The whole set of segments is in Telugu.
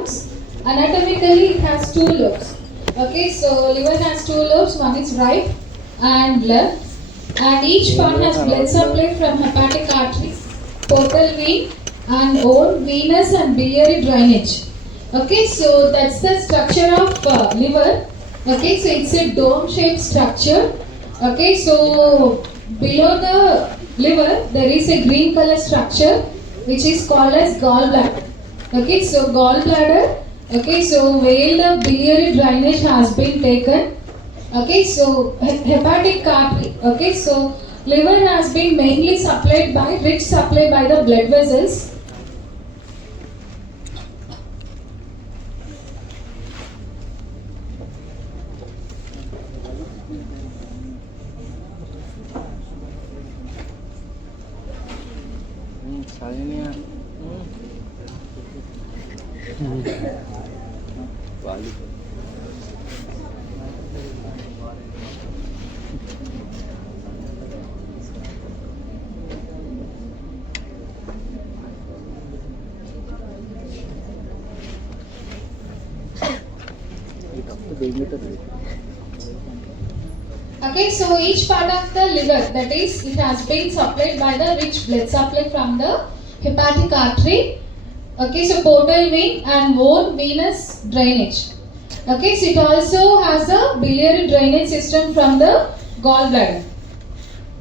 comes. Anatomically, it has two lobes. Okay, so liver has two lobes. One is right and left, and each part has blood supply from hepatic artery, portal vein, and own venous and biliary drainage. Okay, so that's the structure of liver. Okay, so it's a dome-shaped structure. Okay, so below the liver there is a green color structure which is called as gallbladder. Okay, so gallbladder. Okay, so where the biliary drainage has been taken. Okay, so hepatic artery. Okay, so liver has been mainly supplied by rich supply by the blood vessels. Okay, so each part of the liver, that is, it has been supplied by the rich blood supply from the hepatic artery. Okay, so portal vein and own venous drainage. Okay, so it also has a biliary drainage system from the gallbladder.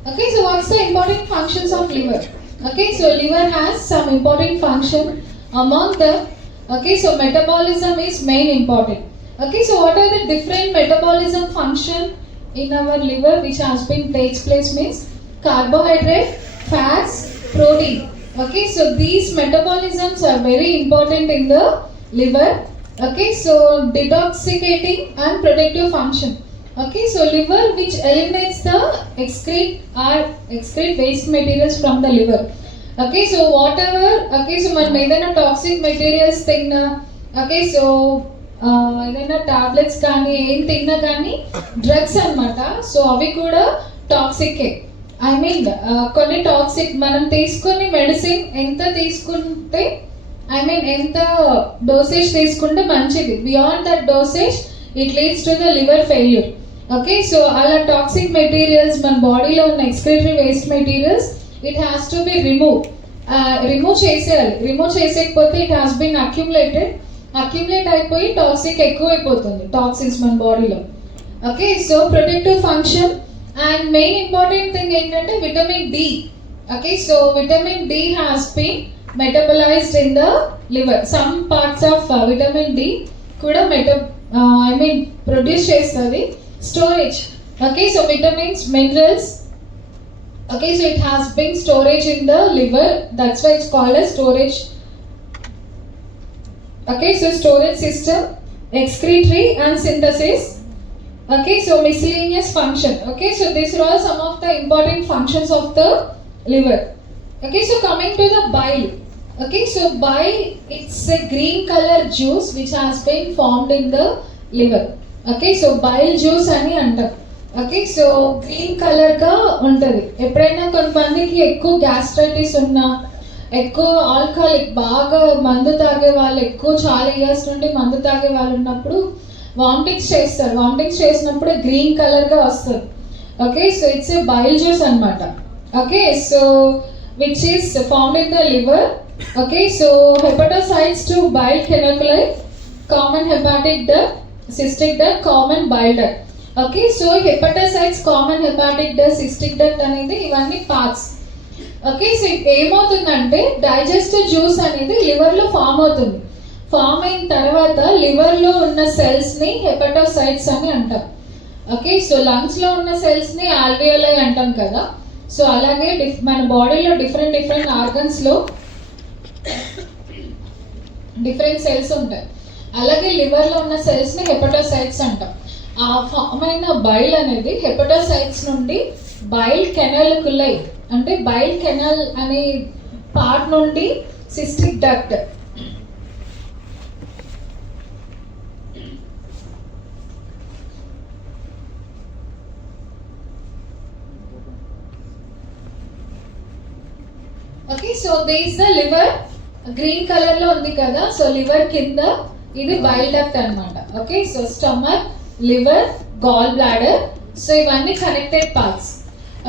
Okay, so what's the important functions of liver? Okay, so liver has some important function among them. Okay, so metabolism is main important. Okay, so what are the different metabolism function in our liver which has been takes place means carbohydrate, fats, protein. Okay, so these metabolisms are very important in the liver. Okay, so detoxicating and protective function. Okay, so liver which eliminates the excrete waste materials from the liver. Okay, so whatever, okay, so man ఏదైనా టాక్సిక్ మెటీరియల్స్ తిన్నా, ఓకే, సో ఏదైనా టాబ్లెట్స్ కానీ ఏం తిన్నా కానీ డ్రగ్స్ అనమాట, సో అవి కూడా టాక్సికే. ఐ మీన్ కొన్ని టాక్సిక్ మనం తీసుకుని మెడిసిన్ ఎంత తీసుకుంటే, ఐ మీన్ ఎంత డోసేజ్ తీసుకుంటే మంచిది, beyond that dosage it leads to the liver failure. Okay, so అలా టాక్సిక్ మెటీరియల్స్ మన బాడీలో ఉన్న excretory waste materials it has to be remove చేసేయాలి. రిమూవ్ చేసేయకపోతే ఇట్ హ్యాస్ బీన్ అక్యుములేట్ అయిపోయి టాక్సిక్ ఎక్కువైపోతుంది, టాక్సిన్స్ మన బాడీలో. Okay, so protective function and main important thing ఏంటంటే vitamin D. Okay, so vitamin D has been metabolized in the liver. Some parts of vitamin D కూడా ప్రొడ్యూస్ చేస్తుంది. Storage, okay, so vitamins, minerals. Okay, so it has been storage in the liver, that's why it's called as storage. Okay, so storage system, excretory and synthesis. Okay, so miscellaneous function. Okay, so these are all some of the important functions of the liver. Okay, so coming to the bile. Okay, so bile, it's a green color juice which has been formed in the liver. Okay, so bile juice ani antam. Okay, so green కలర్గా ఉంటుంది. ఎప్పుడైనా కొంతమందికి ఎక్కువ గ్యాస్ట్రైటిస్ ఉన్నా, ఎక్కువ ఆల్కహాలిక్ బాగా మందు తాగే వాళ్ళు, ఎక్కువ చాలా ఇయర్స్ నుండి మందు తాగే వాళ్ళు ఉన్నప్పుడు వామిటింగ్స్ చేస్తారు. వామిటింగ్స్ చేసినప్పుడు గ్రీన్ కలర్గా వస్తుంది. Okay, so it's a bile juice అనమాట. Okay, so which is found in the liver. Okay, so hepatocytes to bile canaliculi, common hepatic duct, cystic duct, common bile duct. Okay, so hepatocytes, common hepatic duct, cystic duct అనేది ఇవన్నీ పార్ట్స్. ఓకే, సో ఏమవుతుందంటే డైజెస్టివ్ జ్యూస్ అనేది లివర్లో ఫామ్ అవుతుంది. ఫామ్ అయిన తర్వాత లివర్లో ఉన్న సెల్స్ని హెపటోసైట్స్ అని అంటాం. ఓకే, సో లంగ్స్లో ఉన్న సెల్స్ని ఆల్వియోలై అంటాం కదా. సో అలాగే మన బాడీలో డిఫరెంట్ ఆర్గన్స్లో డిఫరెంట్ సెల్స్ ఉంటాయి. అలాగే లివర్లో ఉన్న సెల్స్ని హెపటోసైట్స్ అంటాం. ఆ ఫామ్ అయిన బైల్ అనేది హెపటోసైట్స్ నుండి బైల్ కెనాలికులై, అంటే బైల్ కెనాల్ అనే పార్ట్ నుండి cystic duct. Okay, so there is the liver. Green colour లో ఉంది కదా, సో లివర్ కింద ఇది బైల్ డక్ట్ అన్నమాట. Okay, so stomach, liver, gall bladder, so ఇవన్నీ connected parts.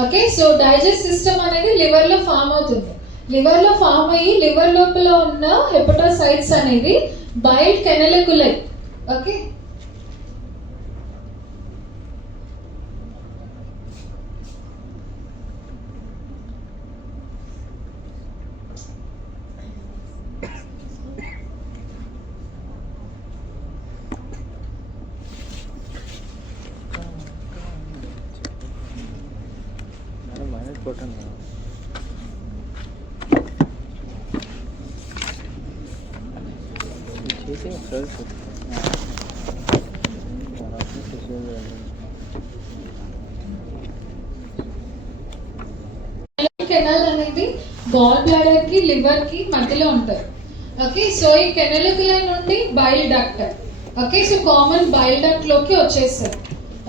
Okay, so digest system అనేది లివర్ లో ఫామ్ అవుతుంది. లివర్ లో ఫామ్ అయ్యి లివర్ లోపల ఉన్న హెపటోసైట్స్ అనేది బైల్ కెనలికులై. ఓకే, కెనాల్ అనేది గాల్ బ్లాడర్ కి లివర్ కి మధ్యలో ఉంటారు. ఓకే, సో ఈ కెనలికులై నుండి bile duct. Okay, so common bile duct లోకి వచ్చేస్తారు.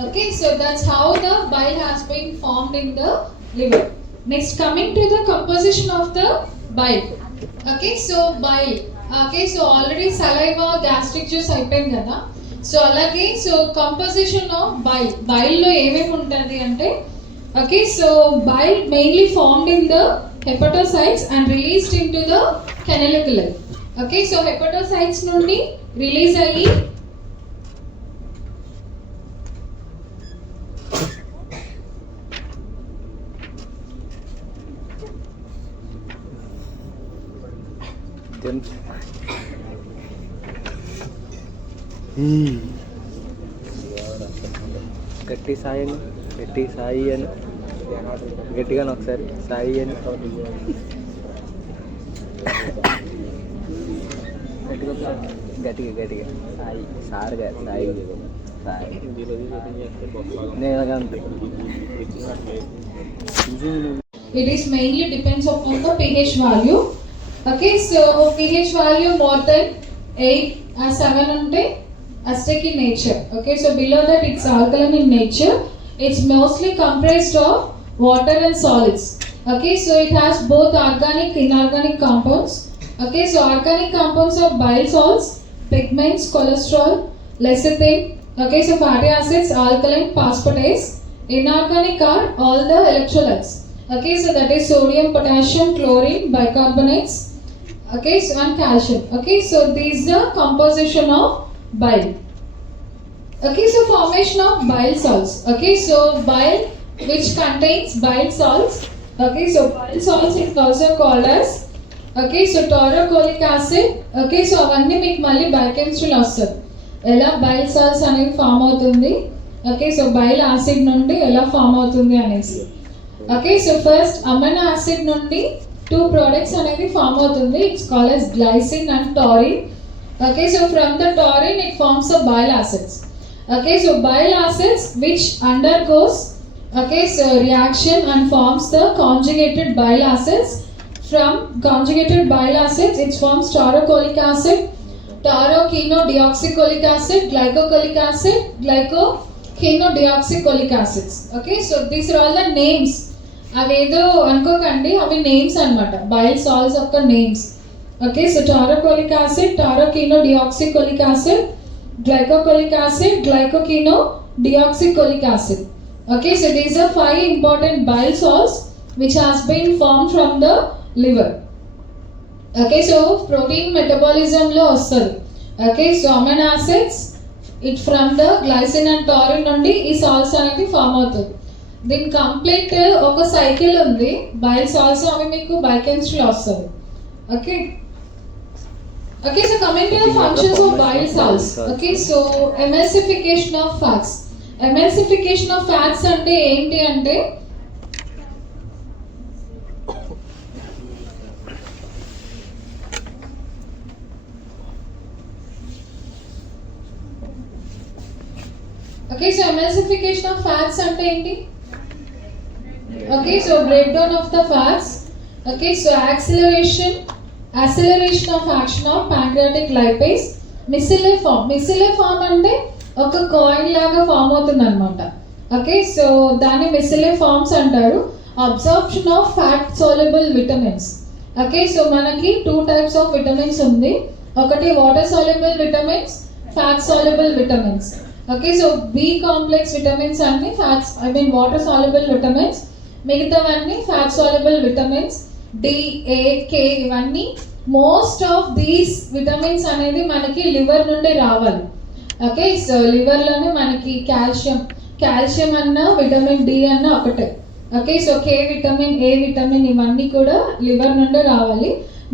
Okay, so that's how the bile has been formed in the liver. Next, coming to the composition of the bile. Okay, so bile. Okay, so already saliva, gastric juice అయిపోయింది కదా. సో అలాగే సో కంపోజిషన్ ఆఫ్ bile లో ఏమేమి ఉంటుంది అంటే, okay, so bile mainly formed in the hepatocytes and released into the canaliculum. Okay, so hepatocytes నుండి రిలీజ్ అయ్యి గట్టి సాయి అని, గట్టి సాయి అని, గట్టిగా ఒకసారి సాయి అని గట్టిగా గట్టిగా సాయి సార్ గారు సాయి సాయి నేను అంతే. It is mainly depends upon the pH value. Okay, so pH value more than 8 or 7 unte acidic in nature. Okay, so below that it's alkaline in nature. It's mostly comprised of water and solids. Okay, so it has both organic inorganic compounds. Okay, so organic compounds are bile salts, pigments, cholesterol, lecithin. Okay, so fatty acids, alkaline, phosphatase. Inorganic are all the electrolytes. Okay, so that is sodium, potassium, chlorine, bicarbonates. Okay, so and calcium. Okay, so these are composition of bile. Okay, so formation of bile salts. Okay, so bile which contains bile salts. Okay, so bile salts is also called as, okay, so taurocholic acid. Okay, so అవన్నీ మీకు మళ్ళీ బయోకెమిస్ట్రీలో వస్తుంది ఎలా బైల్ సాల్ట్స్ అనేవి ఫామ్ అవుతుంది. ఓకే, సో బైల్ యాసిడ్ నుండి ఎలా ఫామ్ అవుతుంది అనేసి. Okay, so first amino acid నుండి 2 products అనేది ఫామ్ అవుతుంది. It's called as glycine and taurine. Okay, so from the taurine it forms the bile acids. Okay, so bile acids which undergoes, okay, so reaction and forms the conjugated bile acids. From conjugated bile acids it forms taurocholic acid, taurochenodeoxycholic acid, glycocholic acid, glycochenodeoxycholic acids. Okay, so these are all the names. అవేదో అనుకోకండి, అవి నేమ్స్ అన్నమాట, బైల్ సాల్ట్స్ యొక్క names. Okay, so taurocholic acid, taurochenodeoxycholic acid, glycocholic acid, glycochenodeoxycholic acid. Okay, so these are 5 important bile salts which has been formed from the liver. Okay, so protein metabolism లో వస్తుంది. Okay, so amino acids it from the glycine and taurine నుండి ఈ సాల్ట్స్ అనేది ఫామ్ అవుతుంది. దీని కంప్లీట్ ఒక సైకిల్ ఉంది బైల్ సాల్ట్స్, అవి మీకు బయోకెమిస్ట్రీలో వస్తుంది. Okay, okay, so coming to the functions of bile salts. Okay, so emulsification of fats. Emulsification of fats అంటే ఏంటి అంటే, okay, so emulsification of fats అంటే ఏంటి? Okay, so breakdown of the fats. Okay, so acceleration of action of pancreatic lipase. Micelle form అంటే ఒక కాయిన్ లాగా ఫామ్ అవుతుంది అనమాట. ఓకే, సో దాన్ని మిసిలే ఫార్మ్స్ అంటారు. Absorption of fat soluble vitamins. Okay so మనకి 2 టైప్స్ ఆఫ్ విటమిన్స్ ఉంది. ఒకటి water soluble vitamins, fat soluble vitamins. Okay so B complex vitamins అన్ని ఫ్యాట్స్ వాటర్ సాల్యుబుల్ విటమిన్స్, మిగతావన్నీ fat soluble vitamins. D, A, K ఇవన్నీ మోస్ట్ ఆఫ్ దీస్ విటమిన్స్ అనేది మనకి లివర్ నుండి రావాలి. ఓకే సో లివర్లోనే మనకి కాల్షియం అన్న విటమిన్ డి అన్న ఒకటే. Okay so K vitamin, A vitamin ఇవన్నీ కూడా లివర్ నుండి రావాలి.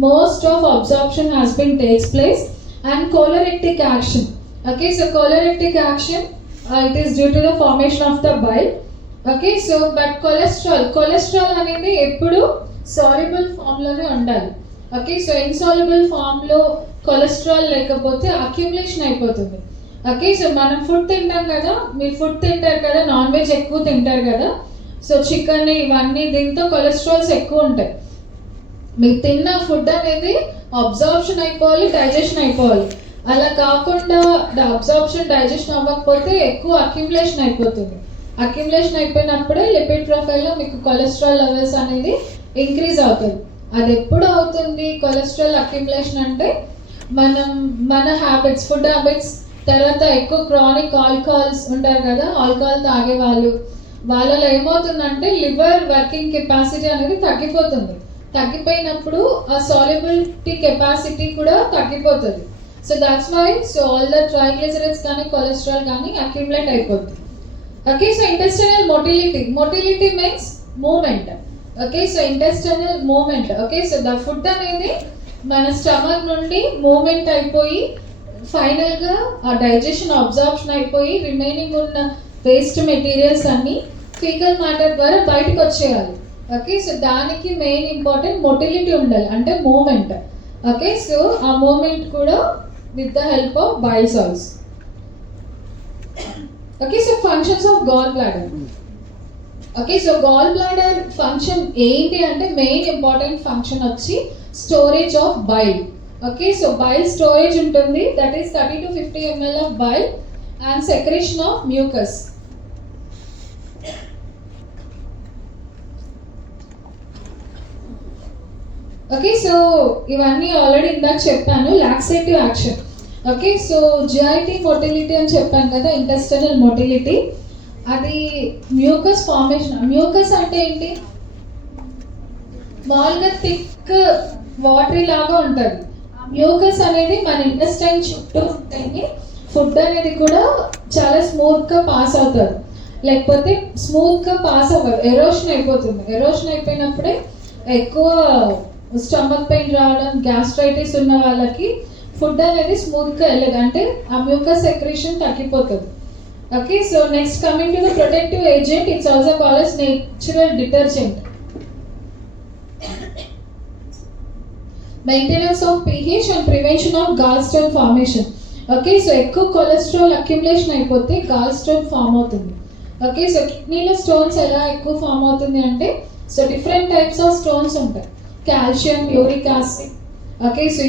Most of absorption has been takes place. And choleretic action. Okay so choleretic action it is due to the formation of the bile. Okay so but cholesterol అనేది ఎప్పుడు సాల్యుబుల్ ఫామ్లోనే ఉండాలి. ఓకే సో ఇన్సాల్యుబుల్ ఫామ్లో కొలెస్ట్రాల్ లేకపోతే అక్యుములేషన్ అయిపోతుంది. ఓకే సో మనం ఫుడ్ తింటాం కదా, మీరు ఫుడ్ తింటారు కదా, నాన్ వెజ్ ఎక్కువ తింటారు కదా, సో చికెన్ ఇవన్నీ దీంతో కొలెస్ట్రాల్స్ ఎక్కువ ఉంటాయి. మీరు తిన్న ఫుడ్ అనేది అబ్జార్ప్షన్ అయిపోవాలి, డైజెషన్ అయిపోవాలి. అలా కాకుండా అబ్జార్ప్షన్ డైజెషన్ అవ్వకపోతే ఎక్కువ అక్యుములేషన్ అయిపోతుంది. అక్యుములేషన్ అయిపోయినప్పుడే లిపిడ్ ప్రొఫైల్లో మీకు కొలెస్ట్రాల్ లెవెల్స్ అనేది ఇంక్రీజ్ అవుతుంది. అది ఎప్పుడు అవుతుంది కొలెస్ట్రాల్ అక్యుములేషన్ అంటే మన హ్యాబిట్స్, ఫుడ్ హ్యాబిట్స్, తర్వాత ఎక్కువ క్రానిక్ ఆల్కహాల్స్ ఉంటారు కదా, ఆల్కహాల్ తాగే వాళ్ళలో ఏమవుతుందంటే లివర్ వర్కింగ్ కెపాసిటీ అనేది తగ్గిపోయినప్పుడు ఆ సాల్యుబిలిటీ కెపాసిటీ కూడా తగ్గిపోతుంది. So that's why so all the triglycerides కానీ కొలెస్ట్రాల్ కానీ అక్యుములేట్ అయిపోతుంది. Okay so intestinal motility means movement. Okay so intestinal movement. Okay so the food అనేది మన స్టమక్ నుండి మూమెంట్ అయిపోయి ఫైనల్గా ఆ డైజెషన్ అబ్జార్ప్షన్ అయిపోయి రిమైనింగ్ ఉన్న వేస్ట్ మెటీరియల్స్ అన్ని ఫీకల్ మ్యాటర్ ద్వారా బయటకు వచ్చేయాలి. ఓకే సో దానికి మెయిన్ ఇంపార్టెంట్ మొటిలిటీ ఉండాలి, అంటే మూమెంట్. ఓకే సో ఆ మూమెంట్ కూడా with the help of bile salts. Okay so functions of gall bladder. Okay so gall bladder function ఏంటి అంటే మెయిన్ ఇంపార్టెంట్ ఫంక్షన్ వచ్చి storage of bile. Okay so bile storage ఉంటుంది, that is 30 to 50 ml of bile and secretion of mucus. Okay so ఇవన్నీ ఆల్రెడీ ఇందాక చెప్పాను. Laxative action. Okay so GIT motility అని చెప్పాను కదా, ఇంటెస్టైనల్ మొటిలిటీ, అది మ్యూకస్ ఫార్మేషన్. మ్యూకస్ అంటే ఏంటి? మామూలుగా థిక్ వాటరీ లాగా ఉంటుంది. మ్యూకస్ అనేది మన ఇంటెస్టైన్ చుట్టూ ఉంటేనే ఫుడ్ అనేది కూడా చాలా స్మూత్గా పాస్ అవుతుంది, లేకపోతే స్మూత్గా పాస్ అవ్వదు, ఎరోషన్ అయిపోతుంది. ఎరోషన్ అయిపోయినప్పుడే ఎక్కువ స్టమక్ పెయిన్ రావడం, గ్యాస్ట్రైటిస్ ఉన్న వాళ్ళకి ఫుడ్ అనేది స్మూత్గా వెళ్ళదు, అంటే ఆ మ్యూకస్ సెక్రేషన్ తగ్గిపోతుంది. Okay so next coming to the protective agent, it's also called as natural detergent. Maintenance of pH and prevention of gall stone formation. Okay so ఎక్కువ కొలెస్ట్రాల్ అక్యుములేషన్ అయిపోతే గాల్ స్టోన్ ఫామ్ అవుతుంది. ఓకే సో కిడ్నీలో స్టోన్స్ ఎలా ఎక్కువ ఫామ్ అవుతుంది అంటే, so different types of stones ఉంటాయి. Calcium, uric acid, okay so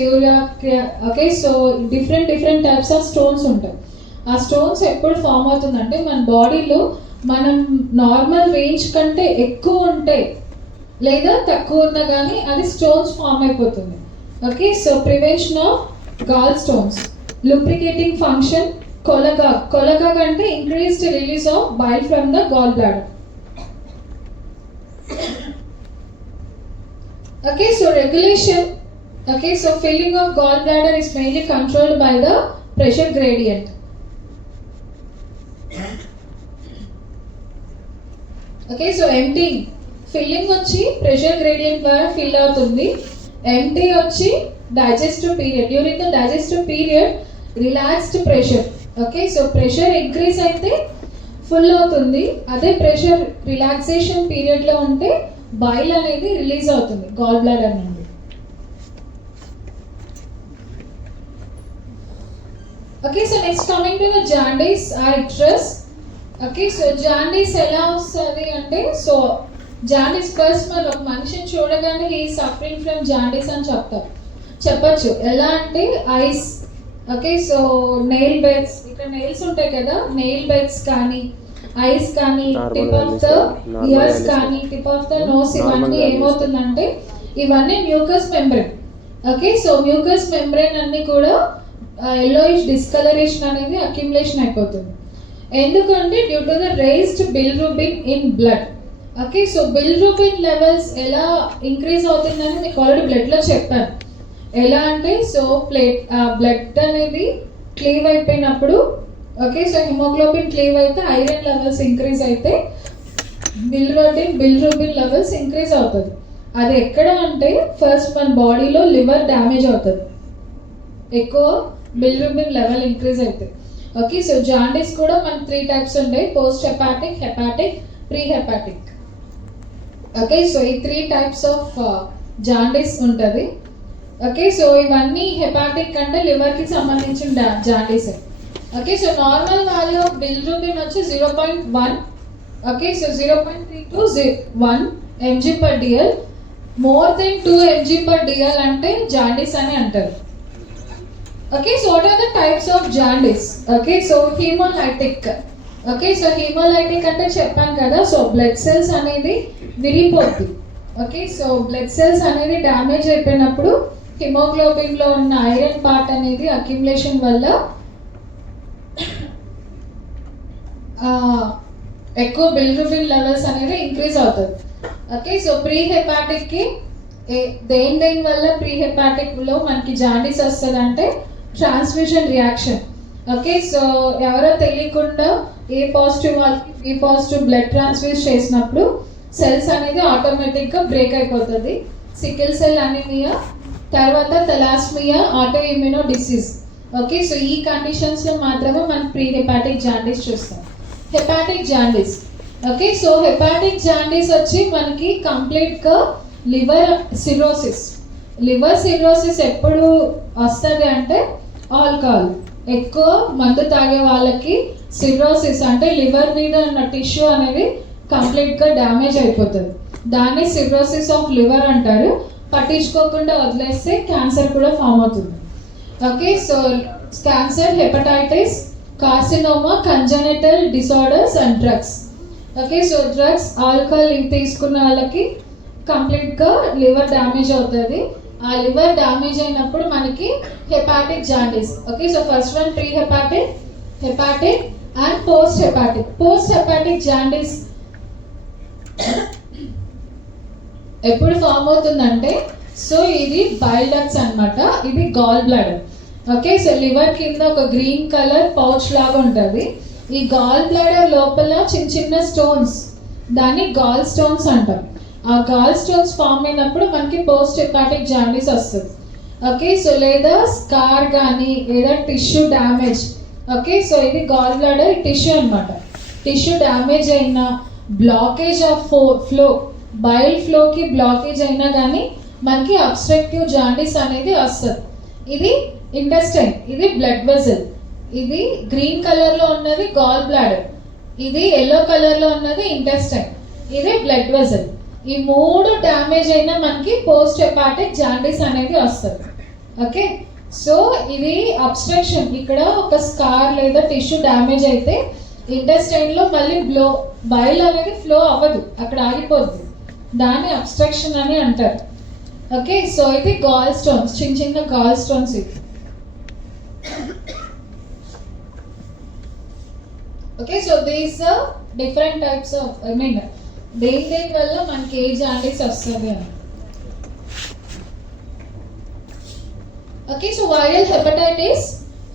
okay so different types of stones ఉంటాయి. ఆ స్టోన్స్ ఎప్పుడు ఫామ్ అవుతుందంటే మన బాడీలో మనం నార్మల్ రేంజ్ కంటే ఎక్కువ ఉంటే లేదా తక్కువ ఉన్నా కానీ అది స్టోన్స్ ఫామ్ అయిపోతుంది. Okay so prevention of gall stones. lubricating function, cholagag అంటే increased release of bile from the gallbladder. Okay so regulation. Okay so filling of gallbladder is mainly controlled by the pressure gradient. Okay so emptying, filling వచ్చి pressure gradient ద్వారా fill అవుతుంది. empty వచ్చి digestive period. During the digestive period relaxed pressure. Okay so pressure increase అయితే ఫుల్ అవుతుంది, అదే ప్రెషర్ రిలాక్సేషన్ పీరియడ్ లో ఉంటే బైల్ అనేది రిలీజ్ అవుతుంది గాల్ బ్లాడర్ నుండి. Okay so next coming to the jaundice or icterus. Okay so jaundice ఎలా వస్తుంది అంటే, సో జాండీస్ ఫస్ట్ మనం ఒక మనిషిని చూడగానే హీ సఫరింగ్ ఫ్రమ్ జాండీస్ అని చెప్పచ్చు. ఎలా అంటే ice, okay so nail beds, ఇక్కడ నెయిల్స్ ఉంటాయి కదా, నెయిల్ బెడ్స్ కానీ ఐస్ కానీ టిప్ ఆఫ్ ద ఇయర్స్ కానీ టిప్ ఆఫ్ ద నోస్, ఇవన్నీ ఏమవుతుందంటే ఇవన్నీ mucus membrane. Okay, so mucus membrane అన్ని కూడా ఎల్లోయిష్ డిస్కలరేషన్ అనేది అక్యుములేషన్ అయిపోతుంది. ఎందుకంటే due to the raised bilirubin in blood. Okay, so bilirubin levels ఎలా ఇంక్రీజ్ అవుతుందని మీకు ఆల్రెడీ బ్లడ్లో చెప్పాను. ఎలా అంటే సో బ్లడ్ అనేది క్లీవ్ అయిపోయినప్పుడు, ఓకే, సో హిమోగ్లోబిన్ క్లీవ్ అయితే ఐరన్ లెవెల్స్ ఇంక్రీజ్ అయితే బిలిరూబిన్ లెవెల్స్ ఇంక్రీజ్ అవుతుంది. అది ఎక్కడ అంటే ఫస్ట్ మన బాడీలో లివర్ డ్యామేజ్ అవుతుంది ఎక్కువ బిలిరూబిన్ లెవెల్ ఇంక్రీజ్ అయితే. ఓకే, సో జాండీస్ కూడా మనకి 3 టైప్స్ ఉంటాయి: post hepatic, hepatic, pre hepatic. Okay, so ఈ 3 టైప్స్ ఆఫ్ జాండీస్ ఉంటుంది. ఓకే, సో ఇవన్నీ హెపాటిక్ అంటే లివర్కి సంబంధించిన jaundice. Okay, so normal value of bilirubin వచ్చి 0.1. Okay, so 0.3 to 1 mg/dl. More than 2 mg/dl అంటే జాండీస్ అని అంటారు. Okay, so what are the types of jaundice? Okay, so haemolytic. Okay, so haemolytic అంటే చెప్పాను కదా, సో బ్లడ్ సెల్స్ అనేది విరిగిపోద్ది. ఓకే, సో బ్లడ్ సెల్స్ అనేది డ్యామేజ్ అయిపోయినప్పుడు హిమోగ్లోబిన్లో ఉన్న ఐరన్ పార్ట్ అనేది అక్యుములేషన్ వల్ల ఎక్కువ బిలిరూబిన్ లెవెల్స్ అనేది ఇంక్రీజ్ అవుతుంది. ఓకే, సో ప్రీ హెపాటిక్కి దేని వల్ల ప్రీ హెపాటిక్లో మనకి జాండీస్ వస్తుంది అంటే ట్రాన్స్ఫ్యూషన్ రియాక్షన్. ఓకే, సో ఎవరో తెలియకుండా ఏ పాజిటివ్ వాళ్ళకి బి పాజిటివ్ బ్లడ్ ట్రాన్స్ఫ్యూజ్ చేసినప్పుడు సెల్స్ అనేది ఆటోమేటిక్గా బ్రేక్ అయిపోతుంది. సికిల్ సెల్ అనీమియా, తర్వాత thalassaemia, auto immuno disease. Okay, so ఈ కండిషన్స్లో మాత్రమే మనం ప్రీ హెపాటిక్ జాండీస్ చూస్తాం. Hepatic jaundice. Okay, so hepatic jaundice వచ్చి మనకి కంప్లీట్గా లివర్ సిరోసిస్. లివర్ సిరోసిస్ ఎప్పుడు వస్తుంది అంటే ఆల్కహాల్ ఎక్కువ మందు తాగే వాళ్ళకి సిరోసిస్ అంటే లివర్ మీద ఉన్న టిష్యూ అనేది కంప్లీట్గా డ్యామేజ్ అయిపోతుంది. దాన్ని సిరోసిస్ ఆఫ్ లివర్ అంటారు. పట్టించుకోకుండా వదిలేస్తే క్యాన్సర్ కూడా ఫామ్ అవుతుంది. Okay, so cancer, hepatitis, carcinoma, congenital disorders and drugs. Okay, so drugs, alcohol తీసుకున్న వాళ్ళకి కంప్లీట్గా లివర్ డ్యామేజ్ అవుతుంది. ఆ లివర్ డ్యామేజ్ అయినప్పుడు మనకి hepatic jaundice. Okay, so first one pre hepatic, hepatic and post hepatic. Post hepatic jaundice ఎప్పుడు ఫామ్ అవుతుందంటే సో ఇది బైల్ డక్ట్స్ అన్నమాట, ఇది gall bladder. Okay, so liver కింద ఒక గ్రీన్ కలర్ పౌచ్ లాగా ఉంటుంది. ఈ గాల్ బ్లాడర్ లోపల చిన్న చిన్న స్టోన్స్, దాన్ని గాల్ స్టోన్స్ అంటాం. ఆ గాల్ స్టోన్స్ ఫామ్ అయినప్పుడు మనకి పోస్ట్ హెపాటిక్ జాండీస్ వస్తుంది. ఓకే, సో లేదా స్కార్ కానీ లేదా టిష్యూ డ్యామేజ్. ఓకే, సో ఇది గాల్ బ్లాడర్ టిష్యూ అనమాట. టిష్యూ డ్యామేజ్ అయినా, బ్లాకేజ్ ఆఫ్ ఫ్లో, బైల్ ఫ్లోకి బ్లాకేజ్ అయినా కానీ మనకి అబ్స్ట్రక్టివ్ జాండీస్ అనేది వస్తుంది. ఇది ఇంటెస్టైన్, ఇది బ్లడ్ వెజల్. ఇది గ్రీన్ కలర్లో ఉన్నది గాల్ బ్లాడర్, ఇది ఎల్లో కలర్లో ఉన్నది ఇంటెస్టైన్, ఇది బ్లడ్ వెజల్. ఈ 3 డ్యామేజ్ అయినా మనకి పోస్ట్ హెపాటిక్ జాండీస్ అనేది వస్తుంది. ఓకే, సో ఇది అబ్స్ట్రక్షన్. ఇక్కడ ఒక స్కార్ లేదా టిష్యూ డ్యామేజ్ అయితే ఇంటెస్టైన్లో మళ్ళీ బైల్ అనేది ఫ్లో అవ్వదు, అక్కడ ఆగిపోద్ది. దాన్ని అబ్స్ట్రక్షన్ అని అంటారు. ఓకే, సో ఇది గాల్ స్టోన్స్, చిన్న చిన్న గాల్ స్టోన్స్. ఇది okay, so these different types of దేని వల్ల మనకి ఏ జాండీస్ వస్తుంది అని. Okay, so viral hepatitis.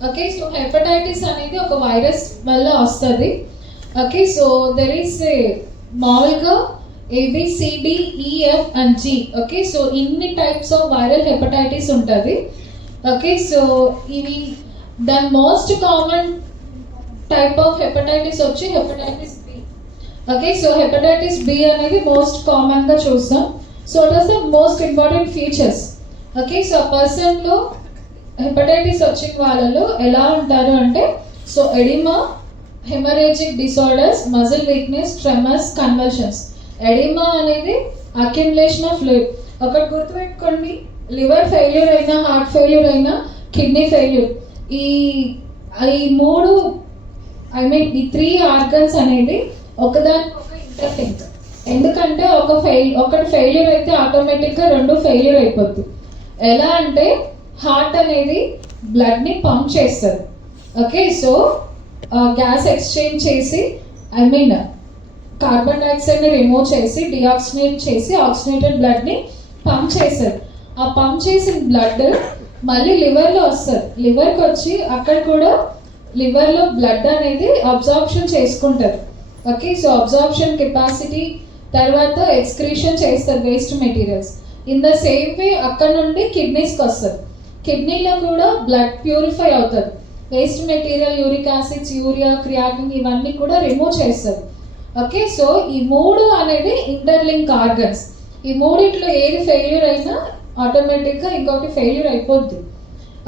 Okay, so hepatitis అనేది ఒక వైరస్ వల్ల వస్తుంది. ఓకే, సో దెర్ ఈస్ మామూలుగా ABCDEF and G. Okay, so ఇన్ని టైప్స్ ఆఫ్ వైరల్ హెపటైటిస్ ఉంటుంది. ఓకే, సో ఇది the most common type of hepatitis వచ్చి hepatitis B. Okay, so hepatitis B అనేది మోస్ట్ కామన్గా చూస్తాం. So it is the most important features. Okay, so పర్సన్లో హెపటైటిస్ వచ్చిన వాళ్ళలో ఎలా ఉంటారు అంటే so oedema, haemorrhagic disorders, muscle weakness, tremors, convulsions. Oedema అనేది అక్యుములేషన్ ఆఫ్ ఫ్లూయిడ్. ఒకటి గుర్తుపెట్టుకోండి, లివర్ ఫెయిల్యూర్ అయినా, హార్ట్ ఫెయిల్యూర్ అయినా, కిడ్నీ ఫెయిల్యూర్, ఈ 3 ఈ 3 ఆర్గన్స్ అనేది ఒకదానికి ఒక ఇంటర్లింక్. ఎందుకంటే ఒకటి ఫెయిల్యూర్ అయితే ఆటోమేటిక్గా రెండు ఫెయిల్యూర్ అయిపోద్ది. ఎలా అంటే హార్ట్ అనేది బ్లడ్ని పంప్ చేస్తుంది. ఓకే, సో గ్యాస్ ఎక్స్చేంజ్ చేసి కార్బన్ డైఆక్సైడ్ని రిమూవ్ చేసి డిఆక్సినేట్ చేసి ఆక్సినేటెడ్ బ్లడ్ని పంప్ చేస్తారు. ఆ పంప్ చేసిన బ్లడ్ మళ్ళీ లివర్లో వస్తుంది. లివర్కి వచ్చి అక్కడ కూడా లివర్లో బ్లడ్ అనేది అబ్జార్ప్షన్ చేసుకుంటారు. ఓకే, సో అబ్జార్ప్షన్ కెపాసిటీ తర్వాత ఎక్స్క్రీషన్ చేస్తారు waste materials. In the same way అక్కడ నుండి కిడ్నీస్కి వస్తుంది. కిడ్నీలో కూడా బ్లడ్ ప్యూరిఫై అవుతుంది. Waste material uric acids, urea, creatine ఇవన్నీ కూడా రిమూవ్ చేస్తుంది. ఓకే, సో ఈ మూడు అనేది ఇంటర్లింక్ ఆర్గన్స్. ఈ మూడిట్లో ఏది ఫెయిల్యూర్ అయినా ఆటోమేటిక్గా ఇంకొకటి ఫెయిల్యూర్ అయిపోద్ది.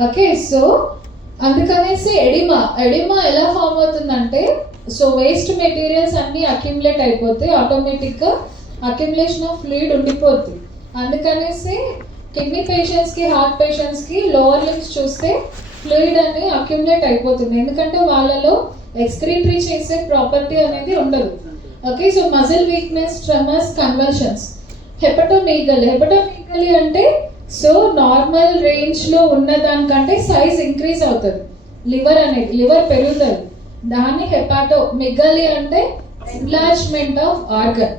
ఓకే, సో అందుకనేసి ఎడిమా ఎలా ఫామ్ అవుతుందంటే, సో వేస్ట్ మెటీరియల్స్ అన్నీ అక్యుములేట్ అయిపోతే ఆటోమేటిక్గా అక్యుములేషన్ ఆఫ్ ఫ్లూయిడ్ ఉండిపోద్ది. అందుకనేసి కిడ్నీ పేషెంట్స్కి, హార్ట్ పేషెంట్స్కి లోవర్ లిమ్స్ చూస్తే ఫ్లూయిడ్ అనేది అక్యుములేట్ అయిపోతుంది. ఎందుకంటే వాళ్ళలో ఎక్స్క్రీటరీ చేసే ప్రాపర్టీ అనేది ఉండదు. Okay, so muscle weakness, tremors, convulsions. Hepatomegaly అంటే సో నార్మల్ రేంజ్లో ఉన్న దానికంటే సైజ్ ఇంక్రీజ్ అవుతుంది. లివర్ పెరుగుతుంది. దాన్ని హెపాటోమెగాలీ అంటే ఎన్లార్జ్మెంట్ ఆఫ్ ఆర్గన్.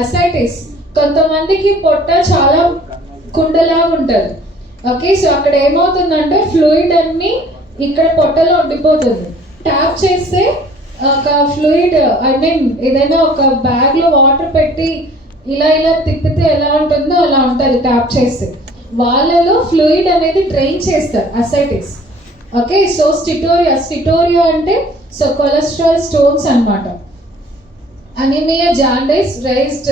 అసైటిస్, కొంతమందికి పొట్ట చాలా కుండలాగా ఉంటుంది. ఓకే, సో అక్కడ ఏమవుతుందంటే ఫ్లూయిడ్ అన్ని ఇక్కడ పొట్టలో ఉండిపోతుంది. ట్యాప్ చేస్తే ఒక ఫ్లూయిడ్ ఏదైనా ఒక బ్యాగ్లో వాటర్ పెట్టి ఇలా తిప్పితే ఎలా ఉంటుందో అలా ఉంటుంది ట్యాప్ చేస్తే. వాళ్ళలో ఫ్లూయిడ్ అనేది డ్రైన్ చేస్తారు అసైటిస్. ఓకే, సో స్టిటోరియా అంటే సో కొలెస్ట్రాల్ స్టోన్స్ అన్నమాట. అనీమియా, జాండీస్, రైజ్డ్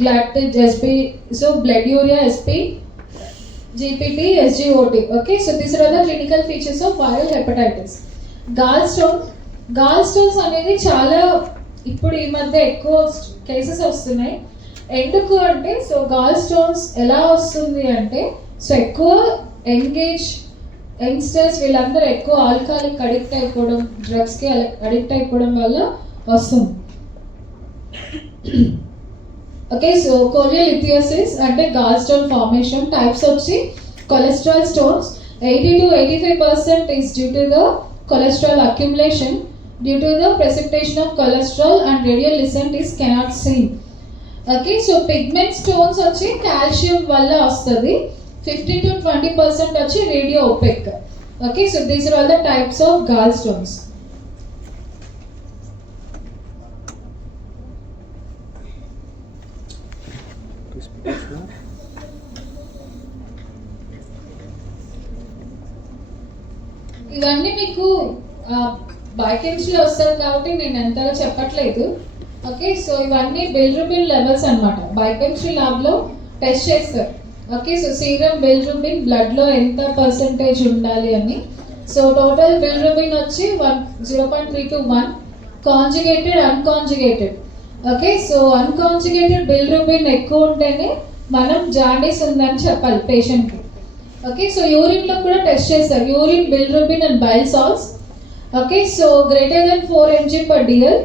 గ్లాక్టేజ్, SP, so blood urea, SP, GPT, SGOT. Okay, so these are the clinical features of viral hepatitis. Gallstones అనేది చాలా ఇప్పుడు ఈ మధ్య ఎక్కువ కేసెస్ వస్తున్నాయి. ఎందుకు అంటే సో గాల్ స్టోన్స్ ఎలా వస్తుంది అంటే సో ఎక్కువ యంగ్స్టర్స్ వీళ్ళందరూ ఎక్కువ ఆల్కహాలిక్ అడిక్ట్ అయిపోవడం, డ్రగ్స్కి అడిక్ట్ అయిపోవడం వల్ల వస్తుంది. ఓకే, సో కోలియోలిథియోసిస్ అంటే గాల్ స్టోన్ ఫార్మేషన్. టైప్స్ వచ్చి cholesterol stones 80 to 85% is due to the cholesterol accumulation due to the precipitation of cholesterol and radial descent is cannot seen. Okay, so pigment stones వచ్చి కాల్షియం వల్ల వస్తుంది. 15 to 20% వచ్చి radio opaque. Okay, so these are all the types of gall stones. ఇవన్నీ మీకు బయోకెమిస్ట్రీలో వస్తారు కాబట్టి నేను ఎంతగా చెప్పట్లేదు. ఓకే, సో ఇవన్నీ బిలిరుబిన్ లెవెల్స్ అన్నమాట. బయోకెమిస్ట్రీ ల్యాబ్లో టెస్ట్ చేస్తారు. ఓకే, సో సీరం బిలిరుబిన్ బ్లడ్లో ఎంత పర్సంటేజ్ ఉండాలి అని. సో టోటల్ బిలిరుబిన్ వచ్చి 0.3 to 1, conjugated, unconjugated. Okay, so unconjugated bilirubin ఎక్కువ ఉంటేనే మనం జాండీస్ ఉందని చెప్పాలి పేషెంట్కి. ఓకే, సో యూరిన్లో కూడా టెస్ట్ చేస్తారు. Urine bilirubin and bile salts. Okay, so greater than 4 mg/dl.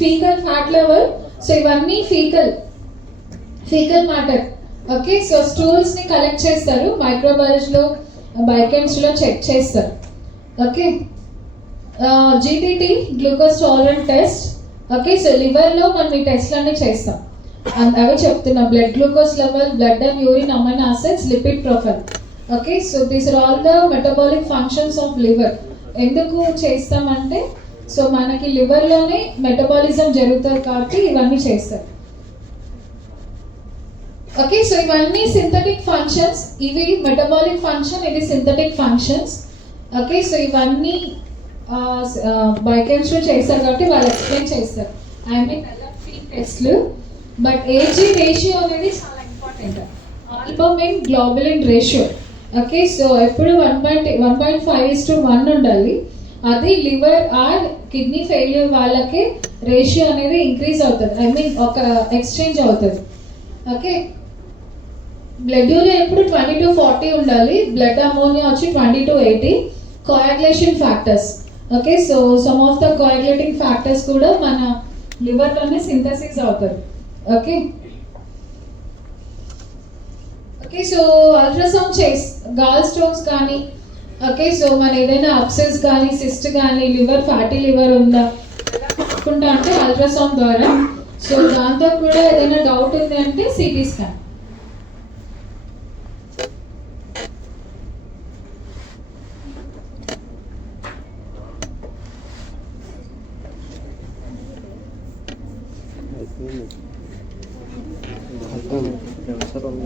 Faecal fat level, so ఇవన్నీ ఫీకల్ మ్యాటర్. ఓకే, సో స్టూల్స్ని కలెక్ట్ చేస్తారు. మైక్రోబయాలజీలో, బయోకెమిస్ట్రీలో చెక్ చేస్తారు. Okay, GTT glucose tolerant test. Okay, so లివర్లో మనం ఈ టెస్ట్లన్నీ చేస్తాం. అవి చెప్తున్నా, blood glucose level, blood and urine, amino acids, lipid profile. Okay, so these are all the metabolic functions of liver. ఎందుకు చేస్తామంటే సో మనకి లివర్లోనే మెటబాలిజం జరుగుతుంది కాబట్టి ఇవన్నీ చేస్తారు. ఓకే, సో ఇవన్నీ సింథటిక్ ఫంక్షన్స్. ఇవి మెటబాలిక్ ఫంక్షన్, ఇది సింథటిక్ ఫంక్షన్స్. ఓకే, సో ఇవన్నీ బయోకెమిస్ట్రీ చేస్తారు కాబట్టి వాళ్ళు ఎక్స్ప్లెయిన్ చేస్తారు. టెస్ట్లు. బట్ ఏజీ రేషియో అనేది చాలా important. Albumin globulin ratio. Okay, so ఎప్పుడు 1.5:1 ఉండాలి. అది లివర్ ఆర్ కిడ్నీ ఫెయిల్యూర్ వాళ్ళకి రేషియో అనేది ఇంక్రీజ్ అవుతుంది, ఒక ఎక్స్చేంజ్ అవుతుంది. ఓకే, బ్లడ్ యూరియా ఎప్పుడు 20 to 40 ఉండాలి. బ్లడ్ అమోనియా వచ్చి 20 to 80. Coagulation factors. Okay, so some of the coagulating factors కూడా మన లివర్లోనే సింథసిస్ అవుతారు. ఓకే ఓకే సో అల్ట్రాసౌండ్ చేసి గాల్ స్టోన్స్ కానీ ఓకే సో మన ఏదైనా అప్సెస్ కానీ సిస్ట్ కానీ లివర్ ఫ్యాటీ లివర్ ఉందా అనుకుంటా అంటే అల్ట్రాసౌండ్ ద్వారా. సో దాంతో కూడా ఏదైనా డౌట్ ఉంది అంటే సిటీ స్కాన్. అవసరం